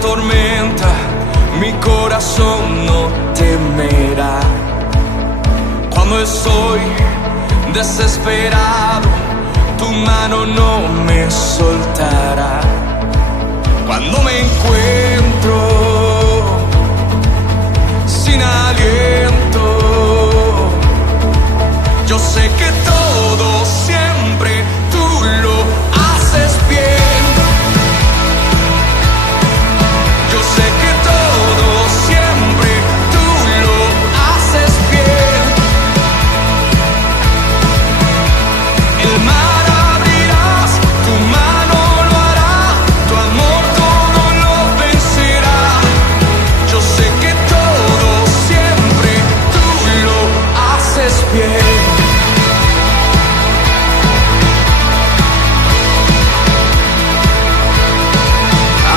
tormenta, mi corazón no temerá. Cuando estoy desesperado, tu mano no me soltará. Cuando me encuentro sin aliento, yo sé que todo siempre tú lo haces bien. Yo sé que todo siempre tú lo haces bien. El mar abrirás, tu mano lo hará, tu amor todo lo vencerá. Yo sé que todo siempre tú lo haces bien.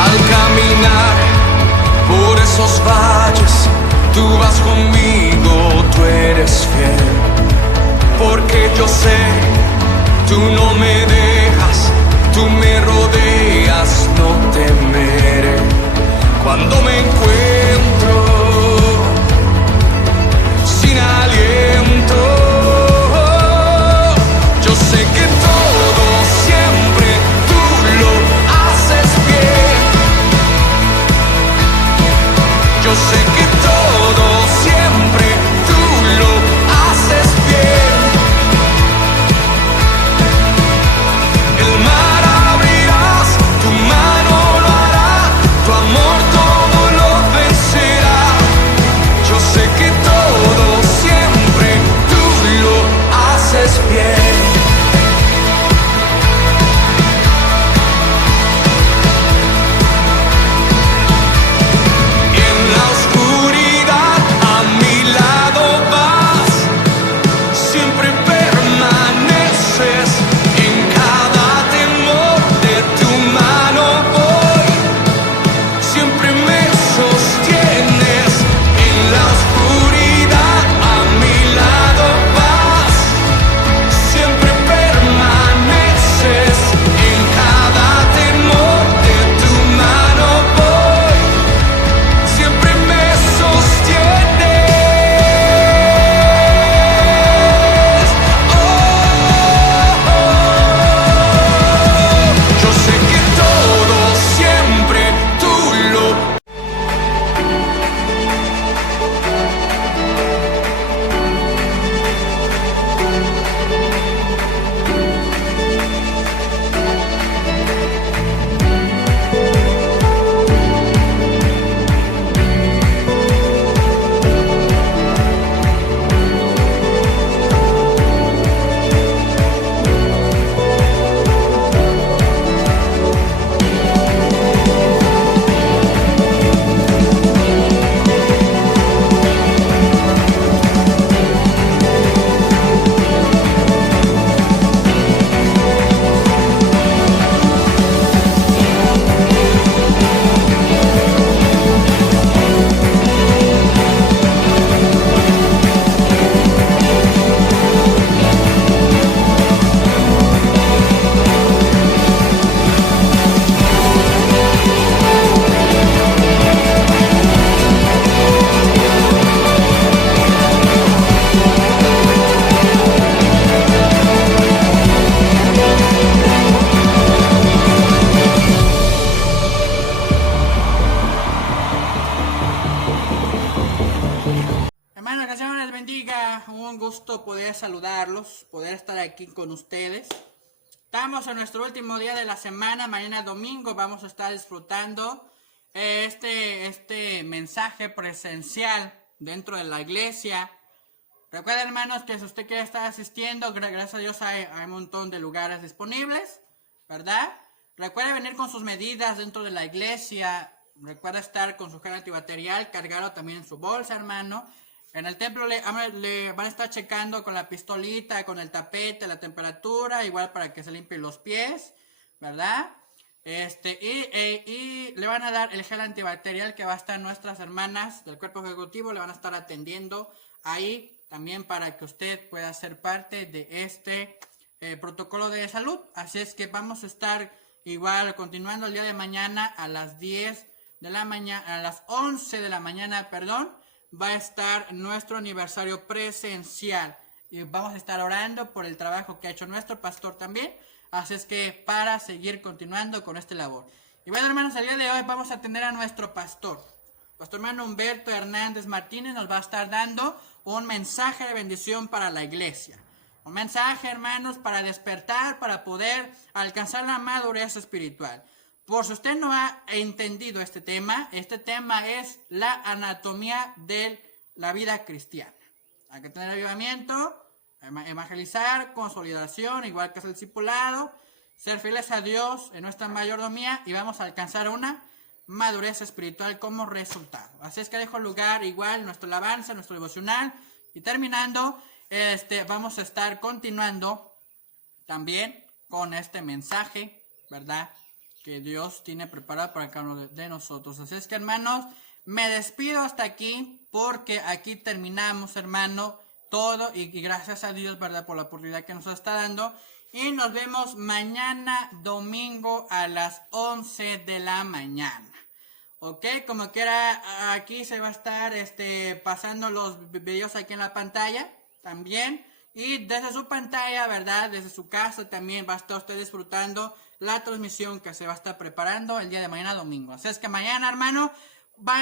Al caminar por esos valles, tú vas conmigo, tú eres fiel. Porque yo sé, tú no me dejas, tú me rodeas, no temeré. Cuando me encuentro sin aliento, yo sé que todo siempre tú lo haces bien. Yo sé que todo siempre tú lo haces bien. El mar abrirás, tu mano lo hará, tu amor todo lo vencerá. Yo sé que todo siempre tú lo haces bien. En la oscuridad a mi lado vas, siempre permaneces. En cada temor de tu mano voy, siempre me sostienes. En la oscuridad a mi lado vas, siempre permaneces. En cada temor de tu mano voy, siempre me sostienes. Oh, yo sé que todo siempre tú lo. Hermanos, que el Señor les bendiga. Un gusto poder saludarlos, poder estar aquí con ustedes. Estamos en nuestro último día de la semana. Mañana domingo vamos a estar disfrutando este mensaje presencial dentro de la iglesia. Recuerden, hermanos, que si usted quiere estar asistiendo, gracias a Dios hay un montón de lugares disponibles, ¿verdad? Recuerde venir con sus medidas dentro de la iglesia. Recuerda estar con su gel antibacterial, cargarlo también en su bolsa, hermano. En el templo le van a estar checando con la pistolita, con el tapete, la temperatura, igual para que se limpien los pies, ¿verdad? Y le van a dar el gel antibacterial que va a estar nuestras hermanas del cuerpo ejecutivo, le van a estar atendiendo ahí también para que usted pueda ser parte de este protocolo de salud. Así es que vamos a estar igual continuando el día de mañana a las 10 de la mañana, a las 11 de la mañana, perdón, va a estar nuestro aniversario presencial. Y vamos a estar orando por el trabajo que ha hecho nuestro pastor también. Así es que para seguir continuando con esta labor. Y bueno, hermanos, el día de hoy vamos a tener a nuestro pastor. Nuestro hermano Humberto Hernández Martínez nos va a estar dando un mensaje de bendición para la iglesia. Un mensaje, hermanos, para despertar, para poder alcanzar la madurez espiritual. Por si usted no ha entendido este tema es la anatomía de la vida cristiana. Hay que tener avivamiento, evangelizar, consolidación, igual que es el discipulado, ser fieles a Dios en nuestra mayordomía y vamos a alcanzar una madurez espiritual como resultado. Así es que dejo lugar igual nuestra alabanza, nuestro devocional y terminando, vamos a estar continuando también con este mensaje, ¿verdad? Que Dios tiene preparado para cada uno de nosotros. Así es que, hermanos, me despido hasta aquí porque aquí terminamos, hermano, todo y gracias a Dios, ¿verdad? Por la oportunidad que nos está dando. Y nos vemos mañana domingo a las 11 de la mañana. Ok, como quiera, aquí se va a estar pasando los videos aquí en la pantalla también. Y desde su pantalla, ¿verdad? Desde su casa también va a estar usted disfrutando la transmisión que se va a estar preparando el día de mañana domingo. Así es que mañana, hermano,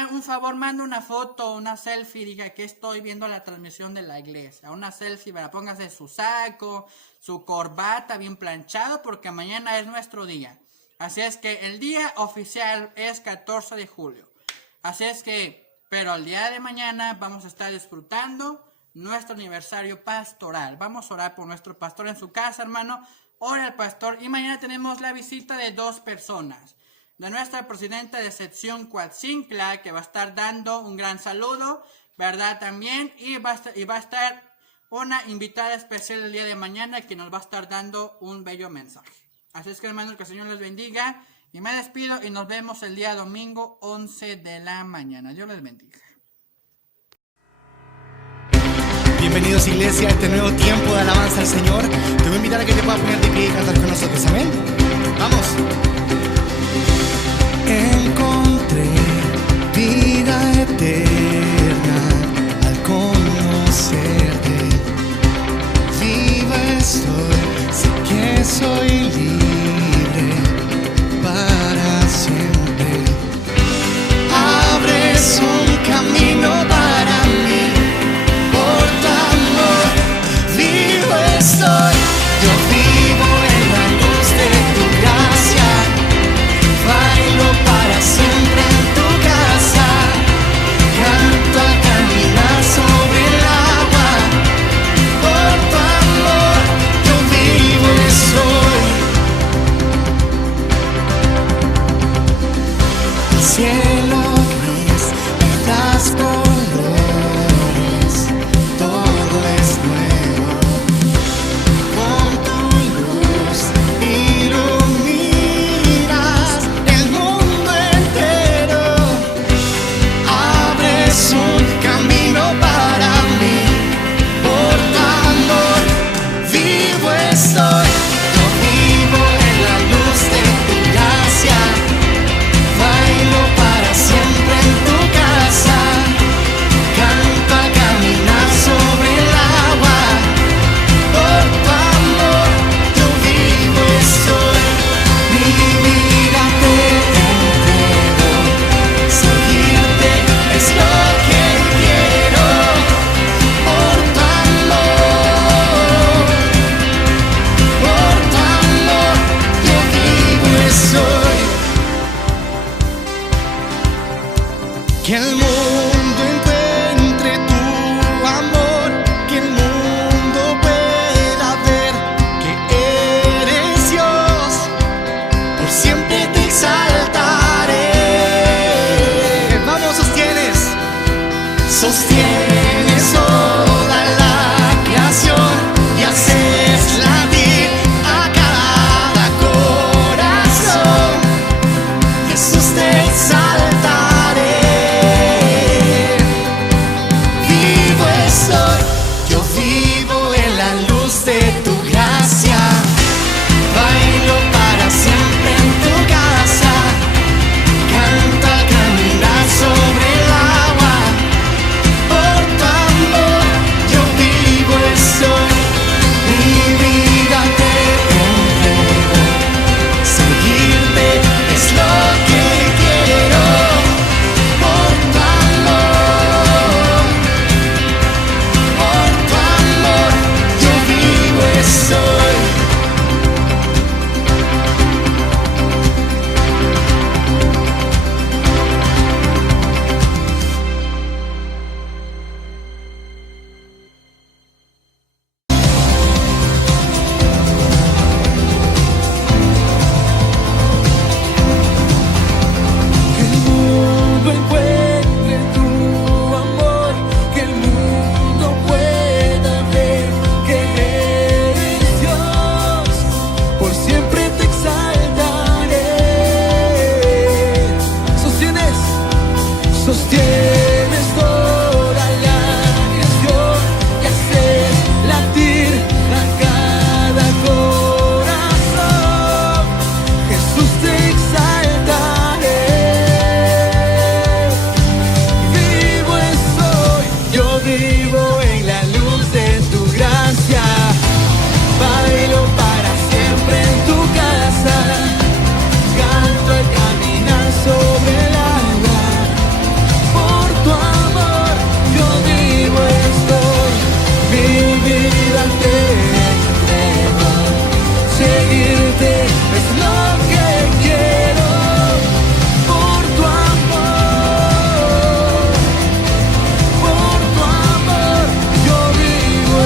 un favor, manda una foto, una selfie, diga que estoy viendo la transmisión de la iglesia. Una selfie, ¿verdad? Póngase su saco, su corbata bien planchado, porque mañana es nuestro día. Así es que el día oficial es 14 de julio. Así es que, pero el día de mañana vamos a estar disfrutando nuestro aniversario pastoral. Vamos a orar por nuestro pastor en su casa, hermano. Ora al pastor. Y mañana tenemos la visita de 2 personas. De nuestra presidenta de sección Coatzincla, que va a estar dando un gran saludo, ¿verdad? También. Y va a estar una invitada especial el día de mañana que nos va a estar dando un bello mensaje. Así es que, hermanos, que el Señor les bendiga. Y me despido y nos vemos el día domingo 11 de la mañana. Dios les bendiga. Bienvenidos, iglesia, a este nuevo tiempo de alabanza al Señor. Te voy a invitar a que te puedas poner de pie y cantar con nosotros. Amén. Vamos. Encontré vida eterna al conocerte. Viva estoy, sé que soy libre para siempre. Abres un camino para mí. Estoy, yo vivo en la luz de tu gracia, bailo para siempre en tu casa. vivo en la luz de tu gracia. Bailo para siempre en tu casa. Canto al caminar sobre el agua. Por tu amor yo vivo estoy. Mi vida te entrego. Seguirte es lo que quiero. Por tu amor yo vivo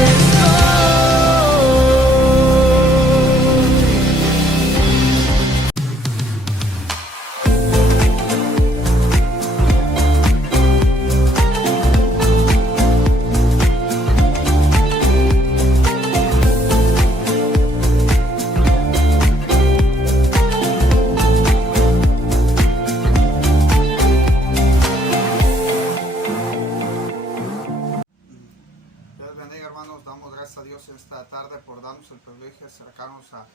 Dios bendiga, hermanos. Damos gracias a Dios en esta tarde por darnos el privilegio de acercarnos a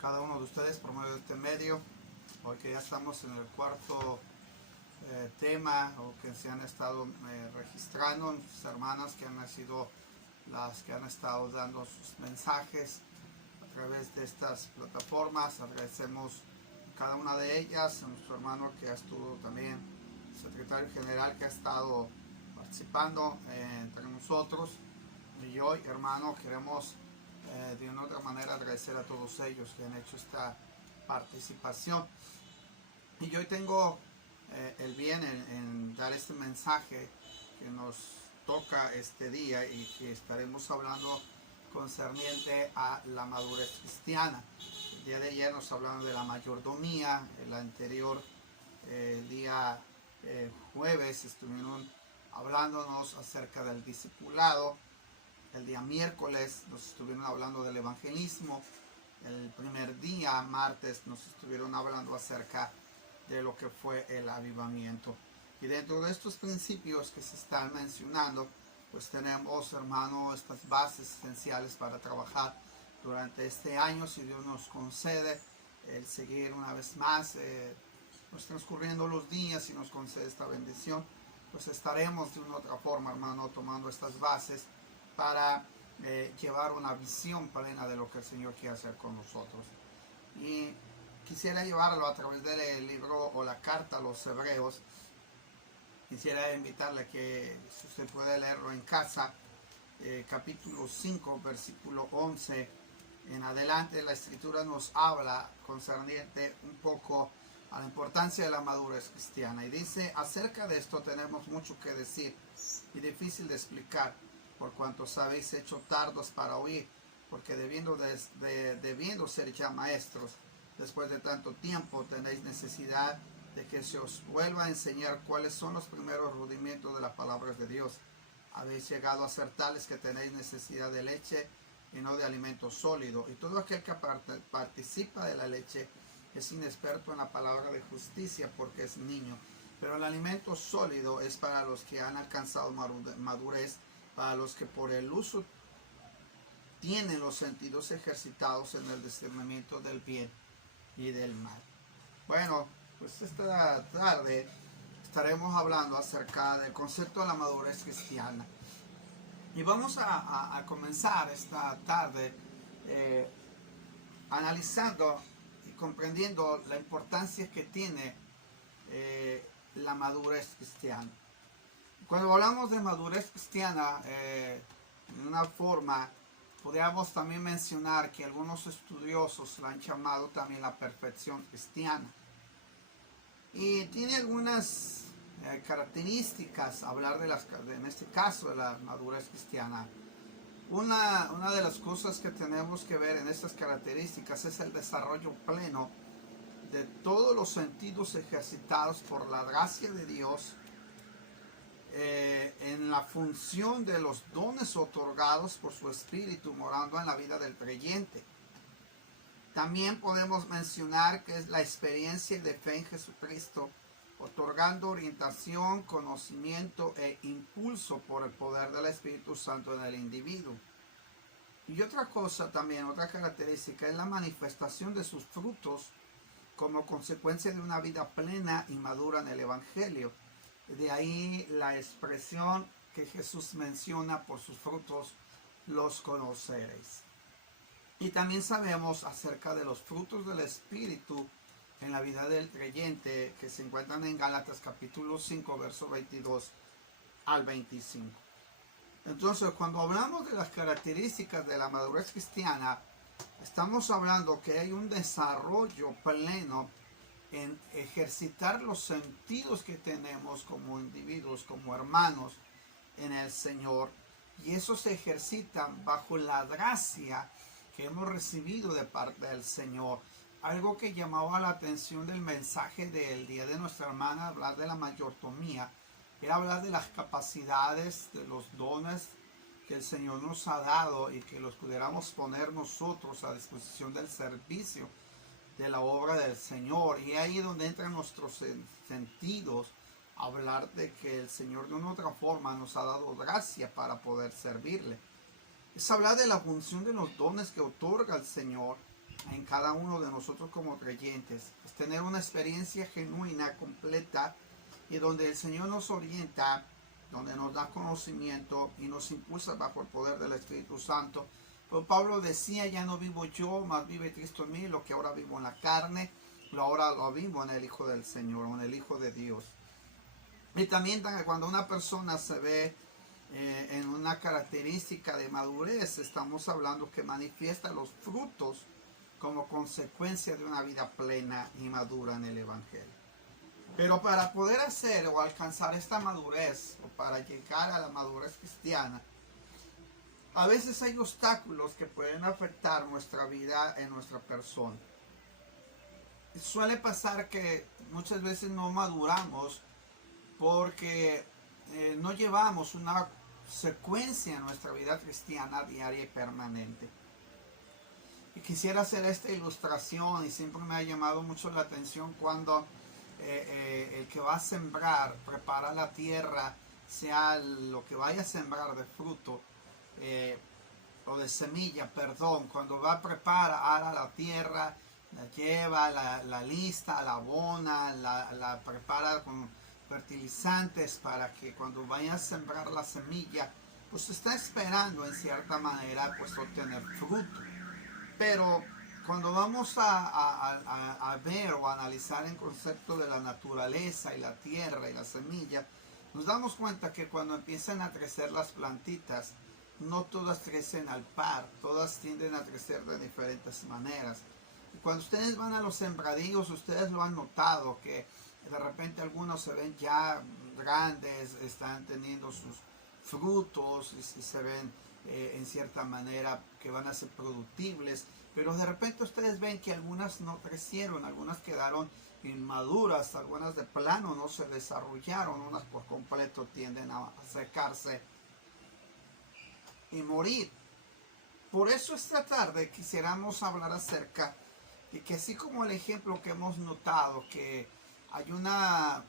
cada uno de ustedes por medio de este medio. Hoy que ya estamos en el cuarto tema, o que se han estado registrando, nuestras hermanas que han sido las que han estado dando sus mensajes a través de estas plataformas. Agradecemos a cada una de ellas, a nuestro hermano que estuvo también, secretario general, que ha estado participando entre nosotros. Y hoy, hermano, queremos de una otra manera agradecer a todos ellos que han hecho esta participación. Y hoy tengo el bien en dar este mensaje que nos toca este día y que estaremos hablando concerniente a la madurez cristiana. El día de ayer nos hablamos de la mayordomía, el anterior día jueves estuvieron hablándonos acerca del discipulado. El día miércoles nos estuvieron hablando del evangelismo. El primer día, martes, nos estuvieron hablando acerca de lo que fue el avivamiento. Y dentro de estos principios que se están mencionando, pues tenemos, hermano, estas bases esenciales para trabajar durante este año, si Dios nos concede el seguir una vez más, pues transcurriendo los días y nos concede esta bendición, pues estaremos de una u otra forma, hermano, tomando estas bases para llevar una visión plena de lo que el Señor quiere hacer con nosotros. Y quisiera llevarlo a través del libro o la carta a los Hebreos. Quisiera invitarle que, si usted puede leerlo en casa, capítulo 5, versículo 11 en adelante, la Escritura nos habla concerniente un poco a la importancia de la madurez cristiana. Y dice: acerca de esto tenemos mucho que decir y difícil de explicar, por cuanto os habéis hecho tardos para oír, porque debiendo ser ya maestros, después de tanto tiempo tenéis necesidad de que se os vuelva a enseñar cuáles son los primeros rudimentos de las palabras de Dios. Habéis llegado a ser tales que tenéis necesidad de leche y no de alimento sólido. Y todo aquel que participa de la leche es inexperto en la palabra de justicia, porque es niño. Pero el alimento sólido es para los que han alcanzado madurez, para los que por el uso tienen los sentidos ejercitados en el discernimiento del bien y del mal. Bueno, pues esta tarde estaremos hablando acerca del concepto de la madurez cristiana. Y vamos a comenzar esta tarde analizando y comprendiendo la importancia que tiene la madurez cristiana. Cuando hablamos de madurez cristiana, en una forma, podríamos también mencionar que algunos estudiosos la han llamado también la perfección cristiana. Y tiene algunas características, hablar en este caso de la madurez cristiana. Una de las cosas que tenemos que ver en estas características es el desarrollo pleno de todos los sentidos ejercitados por la gracia de Dios en la función de los dones otorgados por su Espíritu morando en la vida del creyente. También podemos mencionar que es la experiencia de fe en Jesucristo, otorgando orientación, conocimiento e impulso por el poder del Espíritu Santo en el individuo. Y otra cosa también, otra característica, es la manifestación de sus frutos como consecuencia de una vida plena y madura en el Evangelio. De ahí la expresión que Jesús menciona: por sus frutos los conoceréis. Y también sabemos acerca de los frutos del Espíritu en la vida del creyente, que se encuentran en Gálatas capítulo 5, verso 22 al 25. Entonces, cuando hablamos de las características de la madurez cristiana, estamos hablando que hay un desarrollo pleno en ejercitar los sentidos que tenemos como individuos, como hermanos en el Señor, y eso se ejercita bajo la gracia que hemos recibido de parte del Señor. Algo que llamaba la atención del mensaje del día de nuestra hermana, hablar de la mayordomía, era hablar de las capacidades, de los dones que el Señor nos ha dado y que los pudiéramos poner nosotros a disposición del servicio de la obra del Señor. Y ahí es donde entran nuestros sentidos, hablar de que el Señor de una u otra forma nos ha dado gracia para poder servirle. Es hablar de la función de los dones que otorga el Señor en cada uno de nosotros como creyentes. Es tener una experiencia genuina, completa, y donde el Señor nos orienta, donde nos da conocimiento y nos impulsa bajo el poder del Espíritu Santo. Pero Pablo decía: ya no vivo yo, mas vive Cristo en mí. Lo que ahora vivo en la carne, ahora lo vivo en el Hijo del Señor, en el Hijo de Dios. Y también cuando una persona se ve en una característica de madurez, estamos hablando que manifiesta los frutos como consecuencia de una vida plena y madura en el Evangelio. Pero para poder hacer o alcanzar esta madurez, o para llegar a la madurez cristiana, a veces hay obstáculos que pueden afectar nuestra vida en nuestra persona. Suele pasar que muchas veces no maduramos porque no llevamos una secuencia en nuestra vida cristiana diaria y permanente. Y quisiera hacer esta ilustración, y siempre me ha llamado mucho la atención cuando el que va a sembrar prepara la tierra, sea lo que vaya a sembrar de fruto o de semilla, cuando va a preparar la tierra, la lleva, la lista, la abona, la prepara con fertilizantes para que cuando vaya a sembrar la semilla, pues está esperando en cierta manera pues obtener fruto. Pero cuando vamos a ver o a analizar el concepto de la naturaleza y la tierra y la semilla, nos damos cuenta que cuando empiezan a crecer las plantitas, no todas crecen al par, todas tienden a crecer de diferentes maneras. Y cuando ustedes van a los sembradíos, ustedes lo han notado, que de repente algunos se ven ya grandes, están teniendo sus frutos y se ven en cierta manera que van a ser productibles, pero de repente ustedes ven que algunas no crecieron, algunas quedaron inmaduras, algunas de plano no se desarrollaron, unas por completo tienden a secarse y morir. Por eso esta tarde quisiéramos hablar acerca de que, así como el ejemplo que hemos notado, que hay una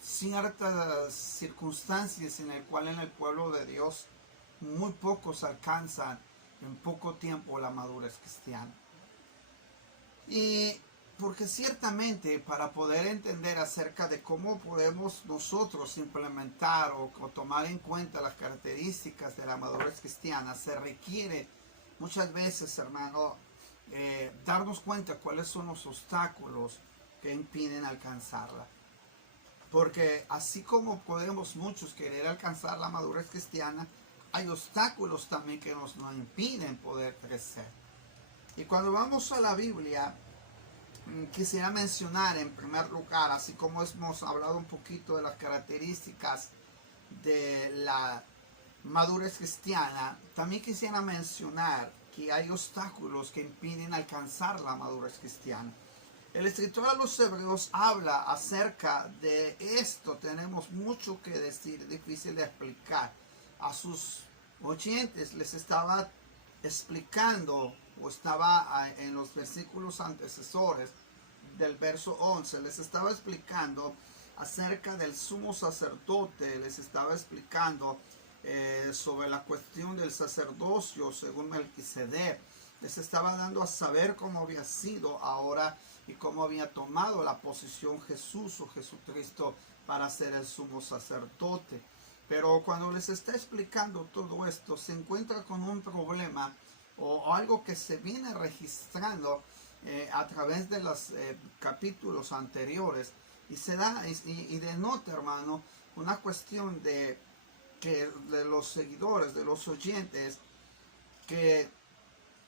ciertas circunstancias en el cual en el pueblo de Dios muy pocos alcanzan en poco tiempo la madurez cristiana. Y porque ciertamente para poder entender acerca de cómo podemos nosotros implementar o tomar en cuenta las características de la madurez cristiana, se requiere muchas veces, hermano, darnos cuenta cuáles son los obstáculos que impiden alcanzarla. Porque así como podemos muchos querer alcanzar la madurez cristiana, hay obstáculos también que nos impiden poder crecer. Y cuando vamos a la Biblia, quisiera mencionar en primer lugar, así como hemos hablado un poquito de las características de la madurez cristiana, también quisiera mencionar que hay obstáculos que impiden alcanzar la madurez cristiana. El escritor a los Hebreos habla acerca de esto. Tenemos mucho que decir, difícil de explicar. A sus oyentes les estaba explicando, o estaba en los versículos antecesores del verso 11, les estaba explicando acerca del sumo sacerdote, les estaba explicando sobre la cuestión del sacerdocio según Melquisedec, les estaba dando a saber cómo había sido ahora y cómo había tomado la posición Jesús o Jesucristo para ser el sumo sacerdote. Pero cuando les está explicando todo esto, se encuentra con un problema o algo que se viene registrando a través de los capítulos anteriores, y se da y denota, hermano, una cuestión de los seguidores, de los oyentes, que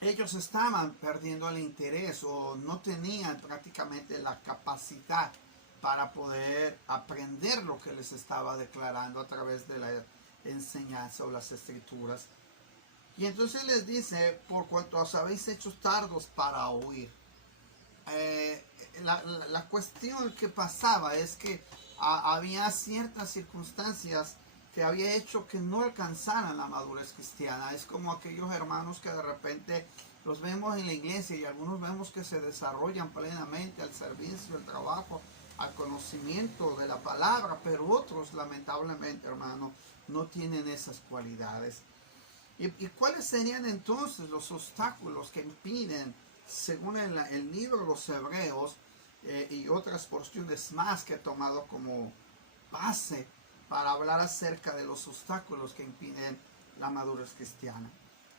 ellos estaban perdiendo el interés o no tenían prácticamente la capacidad para poder aprender lo que les estaba declarando a través de la enseñanza o las escrituras. Y entonces les dice: por cuanto os habéis hecho tardos para oír. La cuestión que pasaba es que había ciertas circunstancias que había hecho que no alcanzaran la madurez cristiana. Es como aquellos hermanos que de repente los vemos en la iglesia y algunos vemos que se desarrollan plenamente al servicio, al trabajo, al conocimiento de la palabra, pero otros lamentablemente, hermano, no tienen esas cualidades. ¿Y cuáles serían entonces los obstáculos que impiden, según el libro de los Hebreos y otras porciones más que he tomado como base para hablar acerca de los obstáculos que impiden la madurez cristiana?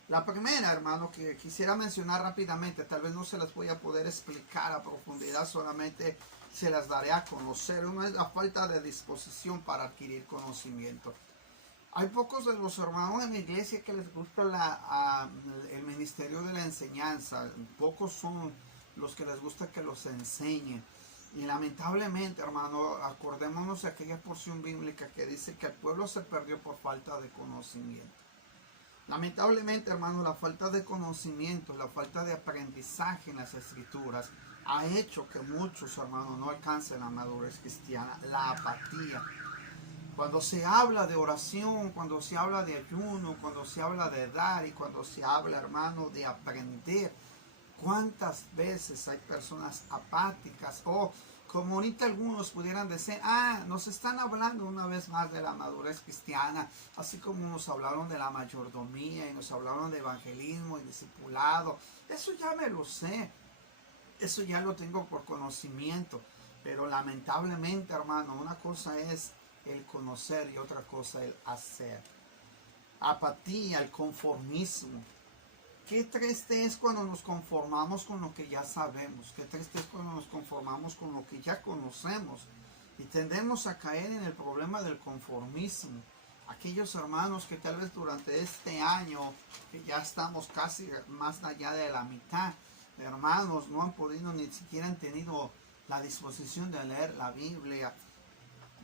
La primera, hermano, que quisiera mencionar rápidamente, tal vez no se las voy a poder explicar a profundidad, solamente se las daré a conocer. Una es la falta de disposición para adquirir conocimiento. Hay pocos de los hermanos en la iglesia que les gusta el ministerio de la enseñanza. Pocos son los que les gusta que los enseñen. Y lamentablemente, hermano, acordémonos de aquella porción bíblica que dice que el pueblo se perdió por falta de conocimiento. Lamentablemente, hermano, la falta de conocimiento, la falta de aprendizaje en las escrituras ha hecho que muchos, hermanos, no alcancen la madurez cristiana. La apatía. Cuando se habla de oración, cuando se habla de ayuno, cuando se habla de dar y cuando se habla, hermano, de aprender, ¿cuántas veces hay personas apáticas? O como ahorita algunos pudieran decir: nos están hablando una vez más de la madurez cristiana, así como nos hablaron de la mayordomía y nos hablaron de evangelismo y discipulado. Eso ya me lo sé, eso ya lo tengo por conocimiento, pero lamentablemente, hermano, una cosa es el conocer y otra cosa el hacer. Apatía, el conformismo. Qué triste es cuando nos conformamos con lo que ya sabemos. Qué triste es cuando nos conformamos con lo que ya conocemos. Y tendemos a caer en el problema del conformismo. Aquellos hermanos que tal vez durante este año, que ya estamos casi más allá de la mitad de hermanos, no han podido, ni siquiera han tenido la disposición de leer la Biblia,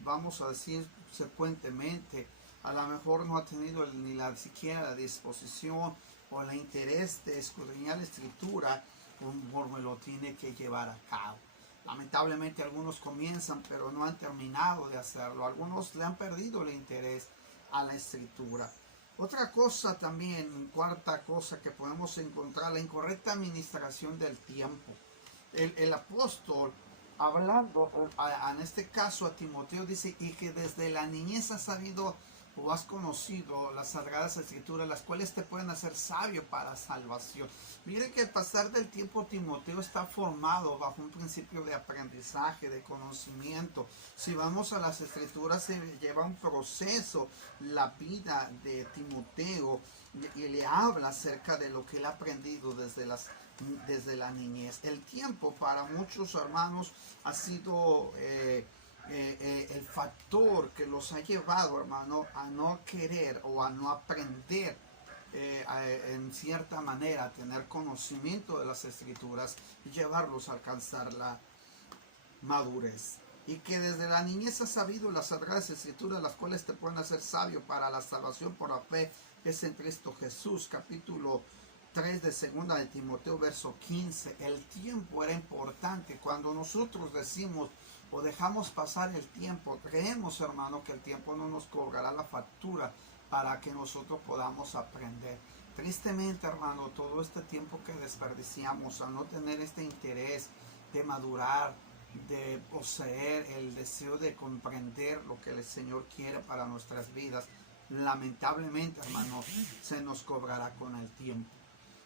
vamos a decir frecuentemente. A lo mejor no ha tenido ni siquiera la disposición o el interés de escudriñar la escritura conforme lo tiene que llevar a cabo. Lamentablemente algunos comienzan pero no han terminado de hacerlo. Algunos le han perdido el interés a la escritura. Otra cosa también, cuarta cosa que podemos encontrar, la incorrecta administración del tiempo. El apóstol, hablando en este caso a Timoteo, dice: y que desde la niñez has sabido o has conocido las sagradas escrituras, las cuales te pueden hacer sabio para salvación. Mire que al pasar del tiempo Timoteo está formado bajo un principio de aprendizaje, de conocimiento. Si vamos a las escrituras, se lleva un proceso la vida de Timoteo y le habla acerca de lo que él ha aprendido desde la niñez. El tiempo para muchos hermanos ha sido el factor que los ha llevado, hermano, a no querer o a no aprender en cierta manera, a tener conocimiento de las escrituras y llevarlos a alcanzar la madurez. Y que desde la niñez has sabido las sagradas escrituras, las cuales te pueden hacer sabio para la salvación por la fe que es en Cristo Jesús. Capítulo 3 de segunda de Timoteo, verso 15. El tiempo era importante. Cuando nosotros decimos o dejamos pasar el tiempo, creemos, hermano, que el tiempo no nos cobrará la factura para que nosotros podamos aprender. Tristemente, hermano, todo este tiempo que desperdiciamos al no tener este interés de madurar, de poseer el deseo de comprender lo que el Señor quiere para nuestras vidas, lamentablemente, hermano, se nos cobrará con el tiempo.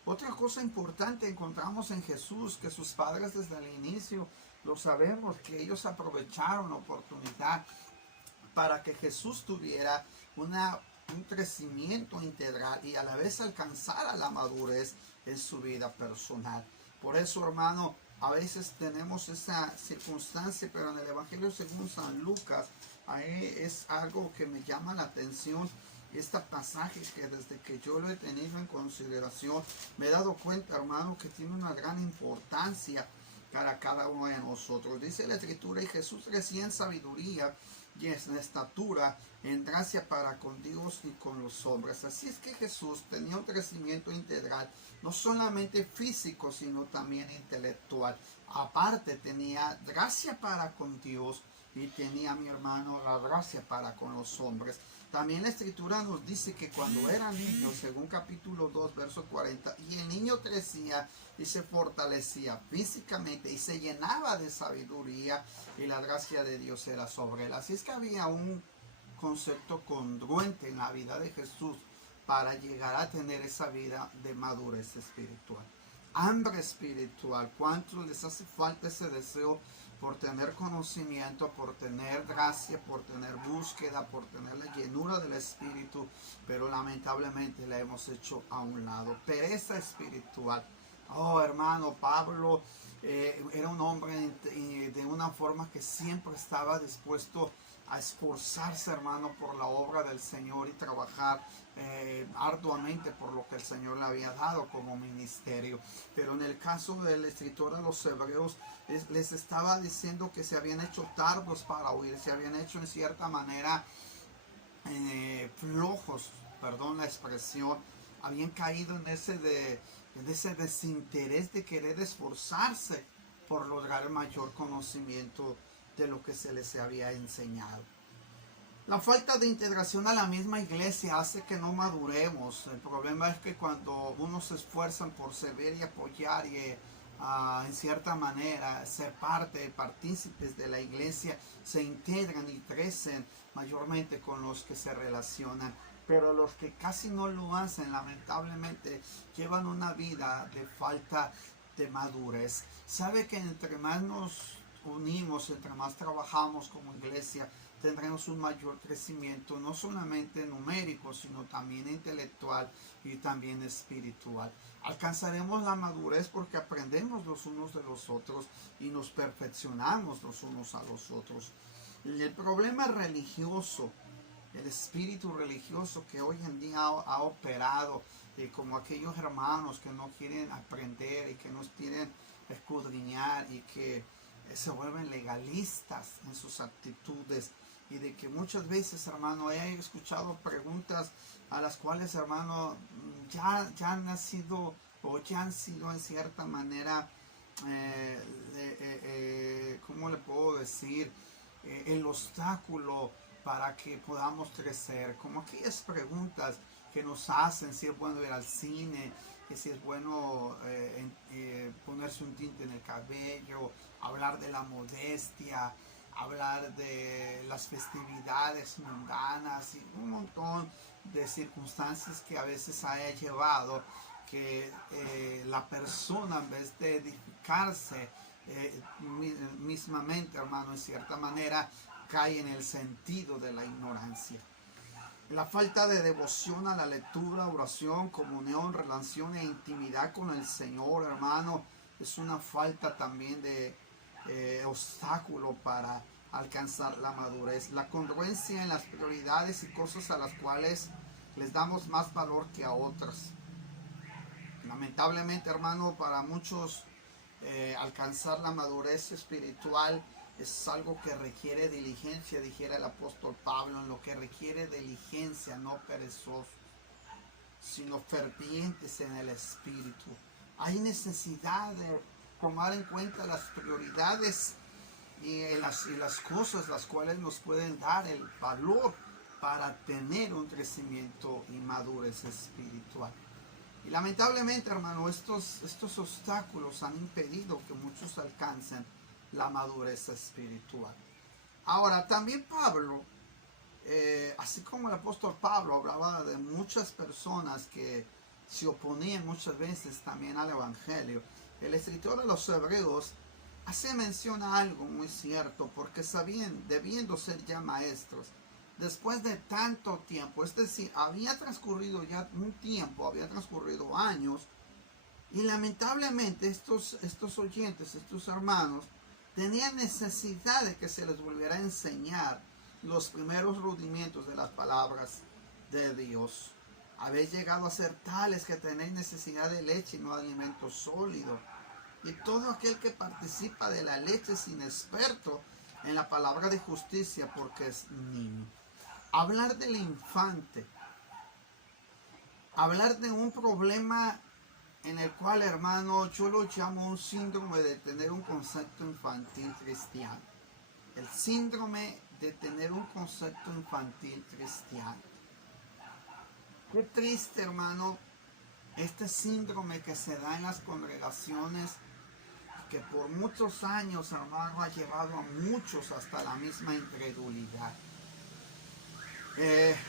Otra cosa importante encontramos en Jesús, que sus padres desde el inicio, lo sabemos, que ellos aprovecharon la oportunidad para que Jesús tuviera un crecimiento integral y a la vez alcanzara la madurez en su vida personal. Por eso, hermano, a veces tenemos esa circunstancia, pero en el Evangelio según San Lucas, ahí es algo que me llama la atención. Este pasaje que desde que yo lo he tenido en consideración, me he dado cuenta, hermano, que tiene una gran importancia para cada uno de nosotros. Dice la Escritura: y Jesús crecía en sabiduría y en estatura, en gracia para con Dios y con los hombres. Así es que Jesús tenía un crecimiento integral, no solamente físico, sino también intelectual. Aparte tenía gracia para con Dios y tenía, mi hermano, la gracia para con los hombres. También la Escritura nos dice que cuando era niño, según capítulo 2, verso 40, y el niño crecía y se fortalecía físicamente y se llenaba de sabiduría, y la gracia de Dios era sobre él. Así es que había un concepto congruente en la vida de Jesús para llegar a tener esa vida de madurez espiritual. Hambre espiritual. ¿Cuántos les hace falta ese deseo por tener conocimiento, por tener gracia, por tener búsqueda, por tener la llenura del Espíritu? Pero lamentablemente la hemos hecho a un lado. Pereza espiritual. Oh, hermano, Pablo era un hombre de una forma que siempre estaba dispuesto a esforzarse, hermano, por la obra del Señor y trabajar arduamente por lo que el Señor le había dado como ministerio. Pero en el caso del escritor a los Hebreos, les estaba diciendo que se habían hecho tardos para oír, se habían hecho en cierta manera flojos, perdón la expresión, habían caído en ese desinterés de querer esforzarse por lograr mayor conocimiento de lo que se les había enseñado. La falta de integración a la misma iglesia hace que no maduremos. El problema es que cuando unos se esfuerzan por servir y apoyar y en cierta manera ser partícipes de la iglesia, se integran y crecen mayormente con los que se relacionan. Pero los que casi no lo hacen, lamentablemente, llevan una vida de falta de madurez. Sabe que entre más nos unimos, entre más trabajamos como iglesia, tendremos un mayor crecimiento, no solamente numérico, sino también intelectual y también espiritual. Alcanzaremos la madurez porque aprendemos los unos de los otros y nos perfeccionamos los unos a los otros. El problema religioso, el espíritu religioso que hoy en día ha operado, como aquellos hermanos que no quieren aprender y que no quieren escudriñar y que se vuelven legalistas en sus actitudes, y de que muchas veces, hermano, he escuchado preguntas a las cuales, hermano, ya han sido en cierta manera, ¿cómo le puedo decir? El obstáculo para que podamos crecer, como aquellas preguntas que nos hacen si es bueno ir al cine, que si es bueno ponerse un tinte en el cabello, hablar de la modestia, hablar de las festividades mundanas y un montón de circunstancias que a veces haya llevado que la persona, en vez de edificarse mismamente, hermano, en cierta manera cae en el sentido de la ignorancia. La falta de devoción a la lectura, oración, comunión, relación e intimidad con el Señor, hermano, es una falta también de obstáculo para alcanzar la madurez. La congruencia en las prioridades y cosas a las cuales les damos más valor que a otras. Lamentablemente, hermano, para muchos alcanzar la madurez espiritual es algo que requiere diligencia, dijera el apóstol Pablo, en lo que requiere diligencia, no perezosos, sino fervientes en el espíritu. Hay necesidad de tomar en cuenta las prioridades y las cosas las cuales nos pueden dar el valor para tener un crecimiento y madurez espiritual. Y lamentablemente, hermano, estos obstáculos han impedido que muchos alcancen la madurez espiritual. Ahora, también Pablo, así como el apóstol Pablo hablaba de muchas personas que se oponían muchas veces también al evangelio, el escritor de los Hebreos hace mención a algo muy cierto, porque sabían, debiendo ser ya maestros, después de tanto tiempo, es decir, había transcurrido ya un tiempo, había transcurrido años, y lamentablemente estos oyentes, estos hermanos, tenían necesidad de que se les volviera a enseñar los primeros rudimentos de las palabras de Dios. Habéis llegado a ser tales que tenéis necesidad de leche y no de alimento sólido. Y todo aquel que participa de la leche es inexperto en la palabra de justicia porque es niño. Hablar del infante, hablar de un problema en el cual, hermano, yo lo llamo un síndrome de tener un concepto infantil cristiano. El síndrome de tener un concepto infantil cristiano. Qué triste, hermano, este síndrome que se da en las congregaciones, que por muchos años, hermano, ha llevado a muchos hasta la misma incredulidad.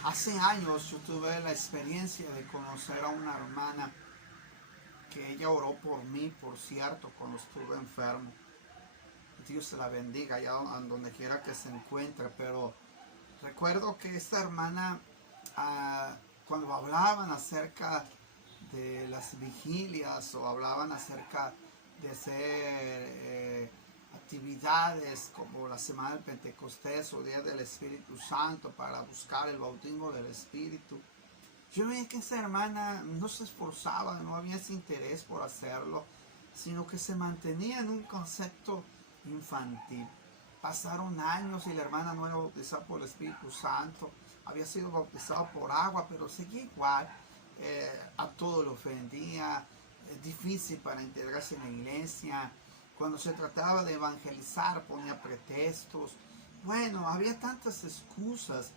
Hace años yo tuve la experiencia de conocer a una hermana que ella oró por mí, por cierto, cuando estuve enfermo. Dios se la bendiga allá donde quiera que se encuentre, pero recuerdo que esta hermana, cuando hablaban acerca de las vigilias o hablaban acerca de hacer actividades como la semana del Pentecostés o Día del Espíritu Santo para buscar el bautismo del Espíritu, yo veía que esa hermana no se esforzaba, no había ese interés por hacerlo, sino que se mantenía en un concepto infantil. Pasaron años y la hermana no era bautizada por el Espíritu Santo, había sido bautizada por agua, pero seguía igual, a todo lo ofendía, difícil para integrarse en la iglesia. Cuando se trataba de evangelizar ponía pretextos. Bueno, había tantas excusas.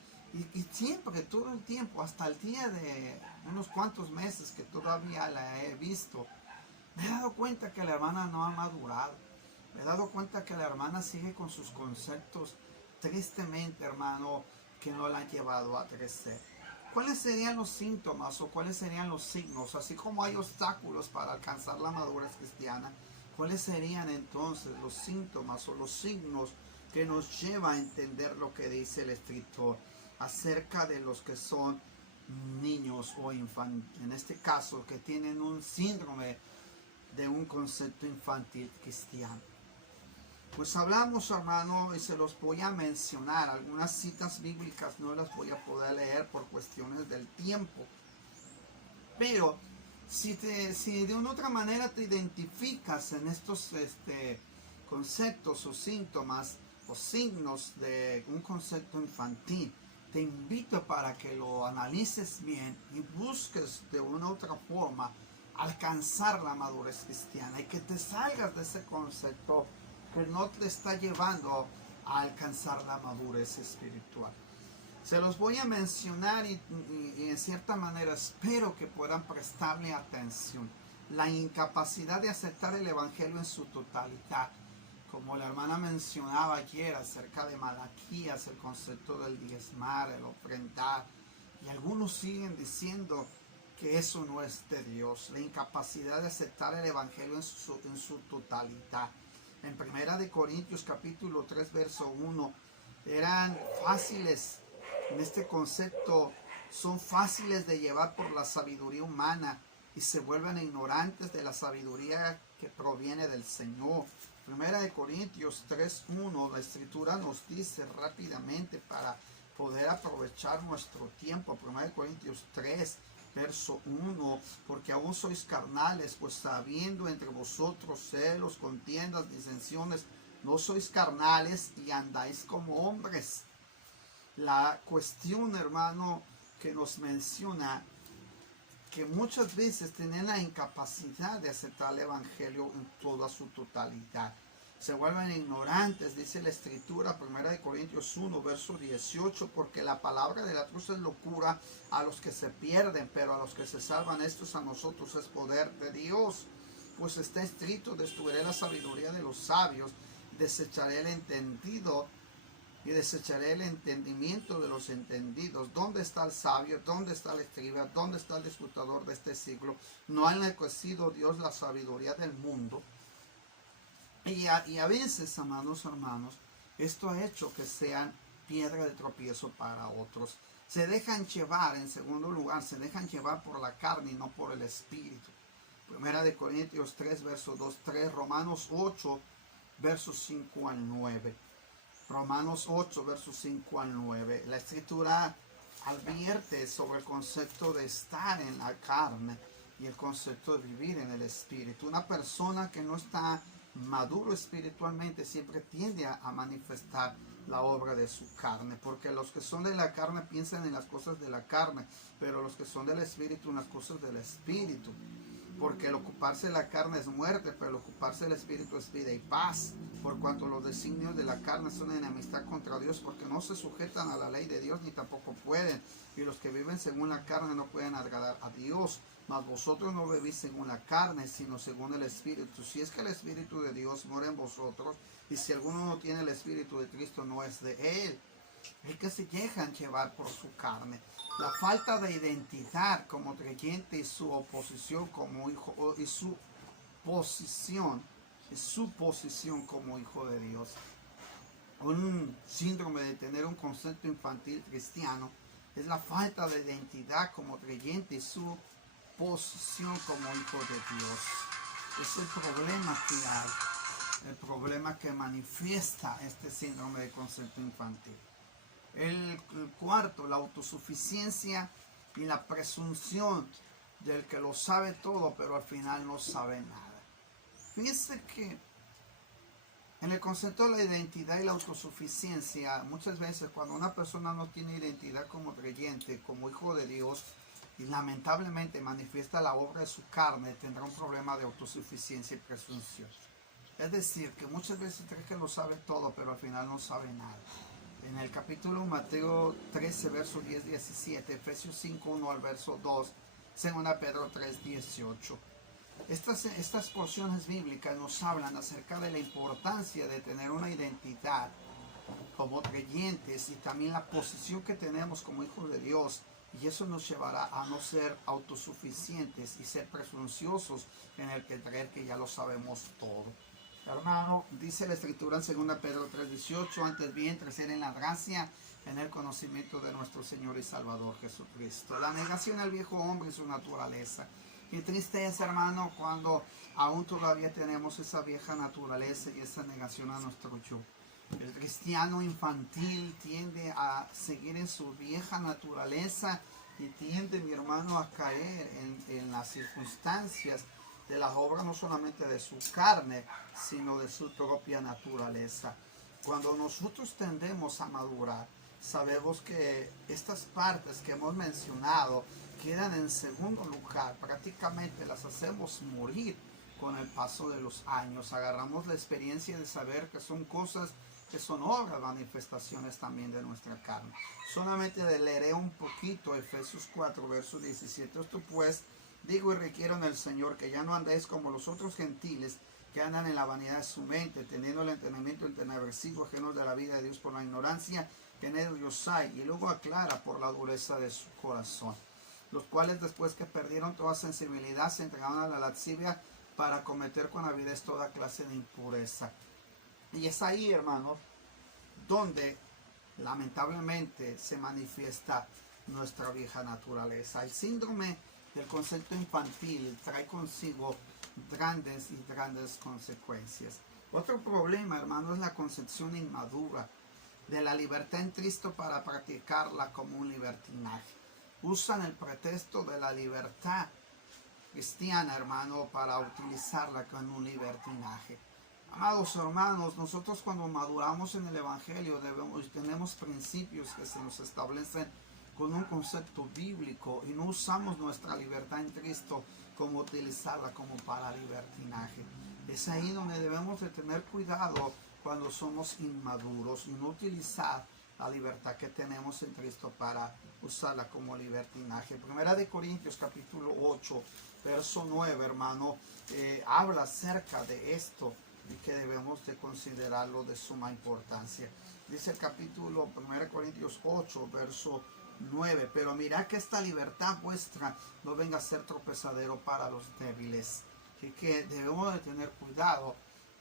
Y siempre, todo el tiempo, hasta el día de unos cuantos meses que todavía la he visto, me he dado cuenta que la hermana no ha madurado. Me he dado cuenta que la hermana sigue con sus conceptos, tristemente, hermano, que no la han llevado a crecer. ¿Cuáles serían los síntomas o cuáles serían los signos? Así como hay obstáculos para alcanzar la madurez cristiana, ¿cuáles serían entonces los síntomas o los signos que nos lleva a entender lo que dice el escritor acerca de los que son niños o infantes, en este caso que tienen un síndrome de un concepto infantil cristiano? Pues hablamos, hermano, y se los voy a mencionar. Algunas citas bíblicas no las voy a poder leer por cuestiones del tiempo, pero si de una otra manera te identificas en estos conceptos o síntomas o signos de un concepto infantil, te invito para que lo analices bien y busques de una u otra forma alcanzar la madurez cristiana y que te salgas de ese concepto que no te está llevando a alcanzar la madurez espiritual. Se los voy a mencionar y en cierta manera espero que puedan prestarle atención. La incapacidad de aceptar el evangelio en su totalidad. Como la hermana mencionaba ayer acerca de Malaquías, el concepto del diezmar, el ofrendar. Y algunos siguen diciendo que eso no es de Dios. La incapacidad de aceptar el evangelio en su totalidad. En 1 Corintios capítulo 3 verso 1 eran fáciles, en este concepto son fáciles de llevar por la sabiduría humana y se vuelven ignorantes de la sabiduría que proviene del Señor. 1 Corintios 3:1, la escritura nos dice rápidamente para poder aprovechar nuestro tiempo. 1 Corintios 3 verso 1, porque aún sois carnales, pues habiendo entre vosotros celos, contiendas, disensiones, no sois carnales y andáis como hombres. La cuestión, hermano, que nos menciona que muchas veces tienen la incapacidad de aceptar el evangelio en toda su totalidad. Se vuelven ignorantes, dice la escritura, 1 Corintios 1, verso 18, porque la palabra de la cruz es locura a los que se pierden, pero a los que se salvan, estos a nosotros es poder de Dios. Pues está escrito, destruiré la sabiduría de los sabios, desecharé el entendido y desecharé el entendimiento de los entendidos. ¿Dónde está el sabio? ¿Dónde está el escriba? ¿Dónde está el disputador de este siglo? ¿No ha enriquecido Dios la sabiduría del mundo? Y a veces, amados hermanos, esto ha hecho que sean piedra de tropiezo para otros. Se dejan llevar, en segundo lugar, se dejan llevar por la carne y no por el espíritu. Primera de Corintios 3, versos 2, 3, Romanos 8, versos 5 al 9. Romanos 8, versos 5 al 9. La escritura advierte sobre el concepto de estar en la carne y el concepto de vivir en el espíritu. Una persona que no está maduro espiritualmente siempre tiende a manifestar la obra de su carne, porque los que son de la carne piensan en las cosas de la carne, pero los que son del espíritu en las cosas del espíritu. Porque el ocuparse de la carne es muerte, pero el ocuparse del espíritu es vida y paz. Por cuanto los designios de la carne son enemistad contra Dios, porque no se sujetan a la ley de Dios ni tampoco pueden. Y los que viven según la carne no pueden agradar a Dios. Mas vosotros no vivís según la carne, sino según el espíritu. Si es que el espíritu de Dios mora en vosotros, y si alguno no tiene el espíritu de Cristo, no es de él. El que se dejan llevar por su carne. La falta de identidad como creyente y su oposición como hijo, y su posición como hijo de Dios. Un síndrome de tener un concepto infantil cristiano es la falta de identidad como creyente y su posición como hijo de Dios. Es el problema que hay, el problema que manifiesta este síndrome de concepto infantil. El cuarto, la autosuficiencia y la presunción del que lo sabe todo, pero al final no sabe nada. Fíjense que en el concepto de la identidad y la autosuficiencia, muchas veces cuando una persona no tiene identidad como creyente, como hijo de Dios, y lamentablemente manifiesta la obra de su carne, tendrá un problema de autosuficiencia y presunción. Es decir, que muchas veces cree que lo sabe todo, pero al final no sabe nada. En el capítulo Mateo 13, verso 10-17, Efesios 5, 1 al verso 2, 2 Pedro 3, 18. Estas porciones bíblicas nos hablan acerca de la importancia de tener una identidad como creyentes y también la posición que tenemos como hijos de Dios. Y eso nos llevará a no ser autosuficientes y ser presunciosos en el que creer que ya lo sabemos todo. Hermano, dice la escritura en 2 Pedro 3:18, antes bien crecer en la gracia, en el conocimiento de nuestro Señor y Salvador Jesucristo. La negación al viejo hombre y su naturaleza. Qué triste es, hermano, cuando aún todavía tenemos esa vieja naturaleza y esa negación a nuestro yo. El cristiano infantil tiende a seguir en su vieja naturaleza y tiende, mi hermano, a caer en las circunstancias de las obras no solamente de su carne, sino de su propia naturaleza. Cuando nosotros tendemos a madurar, sabemos que estas partes que hemos mencionado quedan en segundo lugar, prácticamente las hacemos morir con el paso de los años. Agarramos la experiencia de saber que son cosas que son obras, manifestaciones también de nuestra carne. Solamente leeré un poquito Efesios 4, verso 17. Esto pues digo y requiero en el Señor que ya no andéis como los otros gentiles que andan en la vanidad de su mente, teniendo el entendimiento entenebrecido, ajenos de la vida de Dios por la ignorancia que en ellos hay. Y luego aclara por la dureza de su corazón, los cuales después que perdieron toda sensibilidad se entregaron a la lascivia para cometer con avidez toda clase de impureza. Y es ahí, hermanos, donde lamentablemente se manifiesta nuestra vieja naturaleza. El síndrome del concepto infantil trae consigo grandes consecuencias. Otro problema, hermano, es la concepción inmadura de la libertad en Cristo para practicarla como un libertinaje. Usan el pretexto de la libertad cristiana, hermano, para utilizarla como un libertinaje. Amados hermanos, nosotros cuando maduramos en el Evangelio tenemos principios que se nos establecen con un concepto bíblico y no usamos nuestra libertad en Cristo como utilizarla como para libertinaje. Es ahí donde debemos de tener cuidado cuando somos inmaduros y no utilizar la libertad que tenemos en Cristo para usarla como libertinaje. Primera de Corintios capítulo 8, verso 9, hermano, habla acerca de esto y que debemos de considerarlo de suma importancia. Dice el capítulo 1 Corintios 8, verso 9, pero mirad que esta libertad vuestra no venga a ser tropezadero para los débiles. Y que debemos de tener cuidado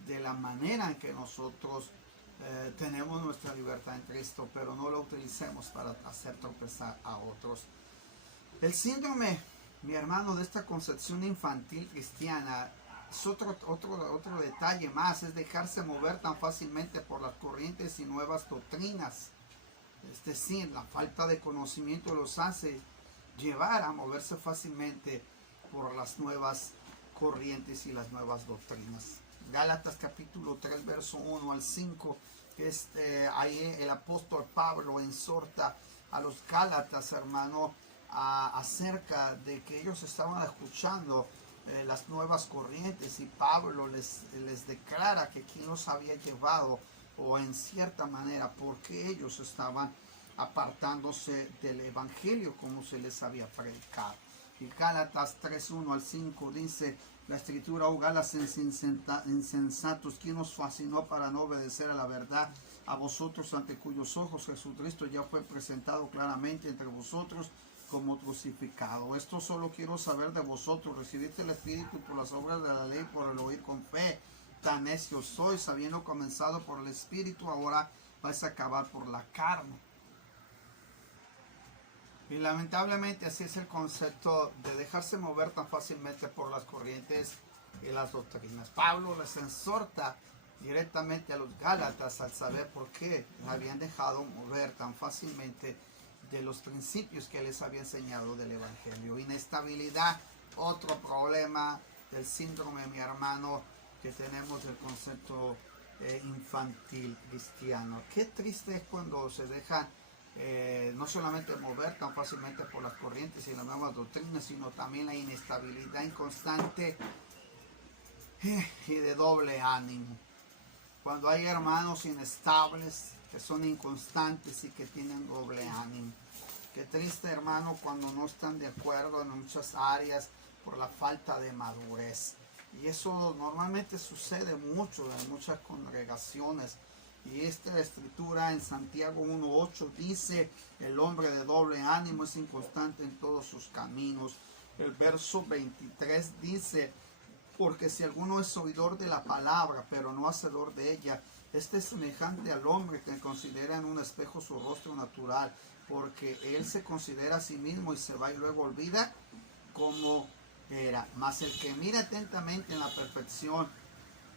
de la manera en que nosotros tenemos nuestra libertad en Cristo, pero no la utilicemos para hacer tropezar a otros. El síndrome, mi hermano, de esta concepción infantil cristiana es otro detalle más, es dejarse mover tan fácilmente por las corrientes y nuevas doctrinas. Es decir, la falta de conocimiento los hace llevar a moverse fácilmente por las nuevas corrientes y las nuevas doctrinas. Gálatas capítulo 3, verso 1 al 5, ahí el apóstol Pablo exhorta a los Gálatas, hermano, acerca de que ellos estaban escuchando las nuevas corrientes, y Pablo les declara que quien los había llevado, o en cierta manera porque ellos estaban apartándose del evangelio como se les había predicado. Y Gálatas 3:1 al 5 dice la escritura: oh Gálatas insensatos, ¿quién os fascinó para no obedecer a la verdad? A vosotros, ante cuyos ojos Jesucristo ya fue presentado claramente entre vosotros como crucificado. Esto solo quiero saber de vosotros: ¿recibiste el Espíritu por las obras de la ley, por el oír con fe? Tan necios sois, habiendo comenzado por el Espíritu, ahora vais a acabar por la carne. Y lamentablemente así es el concepto de dejarse mover tan fácilmente por las corrientes y las doctrinas. Pablo les exhorta directamente a los Gálatas al saber por qué habían dejado mover tan fácilmente de los principios que les había enseñado del Evangelio. Inestabilidad, otro problema del síndrome, mi hermano, que tenemos del concepto infantil cristiano. Qué triste es cuando se dejan no solamente mover tan fácilmente por las corrientes y las nuevas doctrinas, sino también la inestabilidad inconstante y de doble ánimo. Cuando hay hermanos inestables, que son inconstantes y que tienen doble ánimo. Qué triste, hermano, cuando no están de acuerdo en muchas áreas por la falta de madurez. Y eso normalmente sucede mucho en muchas congregaciones. Y esta escritura en Santiago 1:8 dice: el hombre de doble ánimo es inconstante en todos sus caminos. El verso 23 dice: porque si alguno es oidor de la palabra, pero no hacedor de ella, este es semejante al hombre que considera en un espejo su rostro natural, porque él se considera a sí mismo y se va y luego olvida cómo era. Mas el que mira atentamente en la perfección,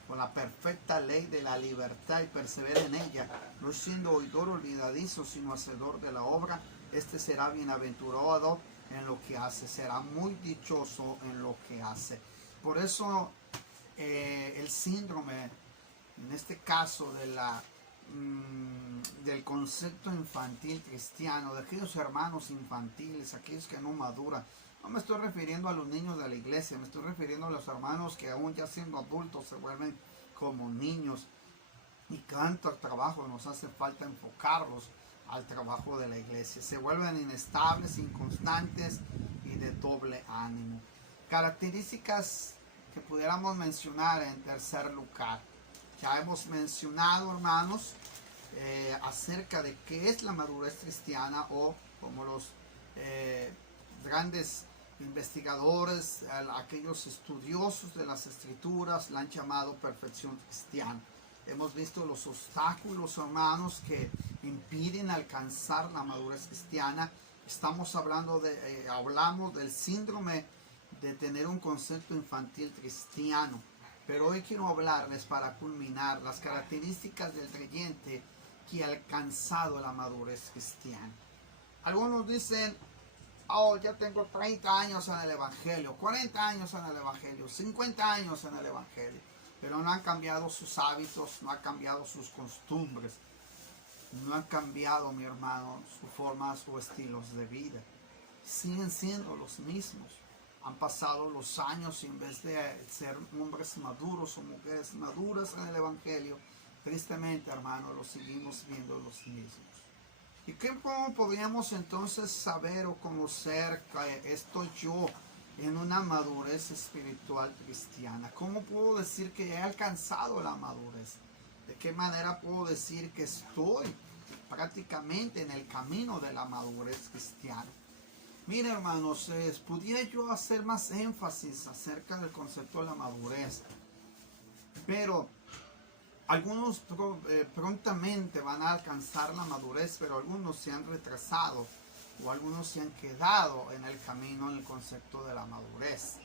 con la perfecta ley de la libertad, y persevera en ella, no siendo oidor olvidadizo, sino hacedor de la obra, este será bienaventurado en lo que hace, será muy dichoso en lo que hace. Por eso el síndrome, en este caso del concepto infantil cristiano, de aquellos hermanos infantiles, aquellos que no maduran. No me estoy refiriendo a los niños de la iglesia, me estoy refiriendo a los hermanos que aún ya siendo adultos se vuelven como niños. Y cuánto trabajo nos hace falta enfocarlos al trabajo de la iglesia. Se vuelven inestables, inconstantes y de doble ánimo. Características que pudiéramos mencionar en tercer lugar. Ya hemos mencionado, hermanos, acerca de qué es la madurez cristiana, o como los grandes investigadores, aquellos estudiosos de las escrituras la han llamado perfección cristiana. Hemos visto los obstáculos, hermanos, que impiden alcanzar la madurez cristiana. Estamos hablamos del síndrome de tener un concepto infantil cristiano. Pero hoy quiero hablarles, para culminar, las características del creyente que ha alcanzado la madurez cristiana. Algunos dicen: oh, ya tengo 30 años en el Evangelio, 40 años en el Evangelio, 50 años en el Evangelio. Pero no han cambiado sus hábitos, no han cambiado sus costumbres, no han cambiado, mi hermano, su forma, sus estilos de vida. Siguen siendo los mismos. Han pasado los años y en vez de ser hombres maduros o mujeres maduras en el Evangelio, tristemente, hermano, los seguimos viendo los mismos. ¿Y cómo podríamos entonces saber o conocer que estoy yo en una madurez espiritual cristiana? ¿Cómo puedo decir que he alcanzado la madurez? ¿De qué manera puedo decir que estoy prácticamente en el camino de la madurez cristiana? Mire, hermanos, pudiera yo hacer más énfasis acerca del concepto de la madurez, pero Algunos prontamente van a alcanzar la madurez, pero algunos se han retrasado o algunos se han quedado en el camino en el concepto de la madurez.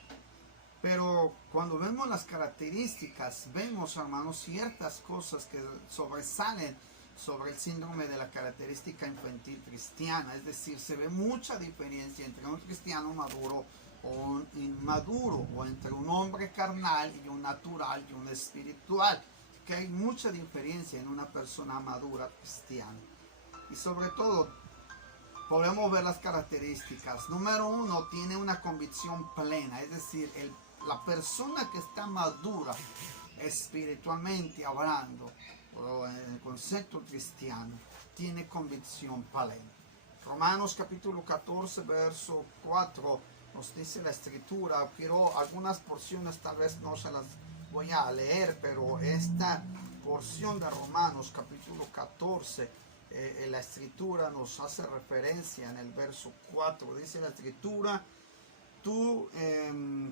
Pero cuando vemos las características, vemos, hermanos, ciertas cosas que sobresalen sobre el síndrome de la característica infantil cristiana. Es decir, se ve mucha diferencia entre un cristiano maduro o un inmaduro, o entre un hombre carnal y un natural y un espiritual. Que hay mucha diferencia en una persona madura cristiana. Y sobre todo, podemos ver las características. Número 1, tiene una convicción plena, es decir, la persona que está madura espiritualmente hablando, o en el concepto cristiano, tiene convicción plena. Romanos capítulo 14, verso 4, nos dice la escritura. Quiero algunas porciones, tal vez no se las voy a leer, pero esta porción de Romanos capítulo 14, la escritura nos hace referencia en el verso 4. Dice la escritura,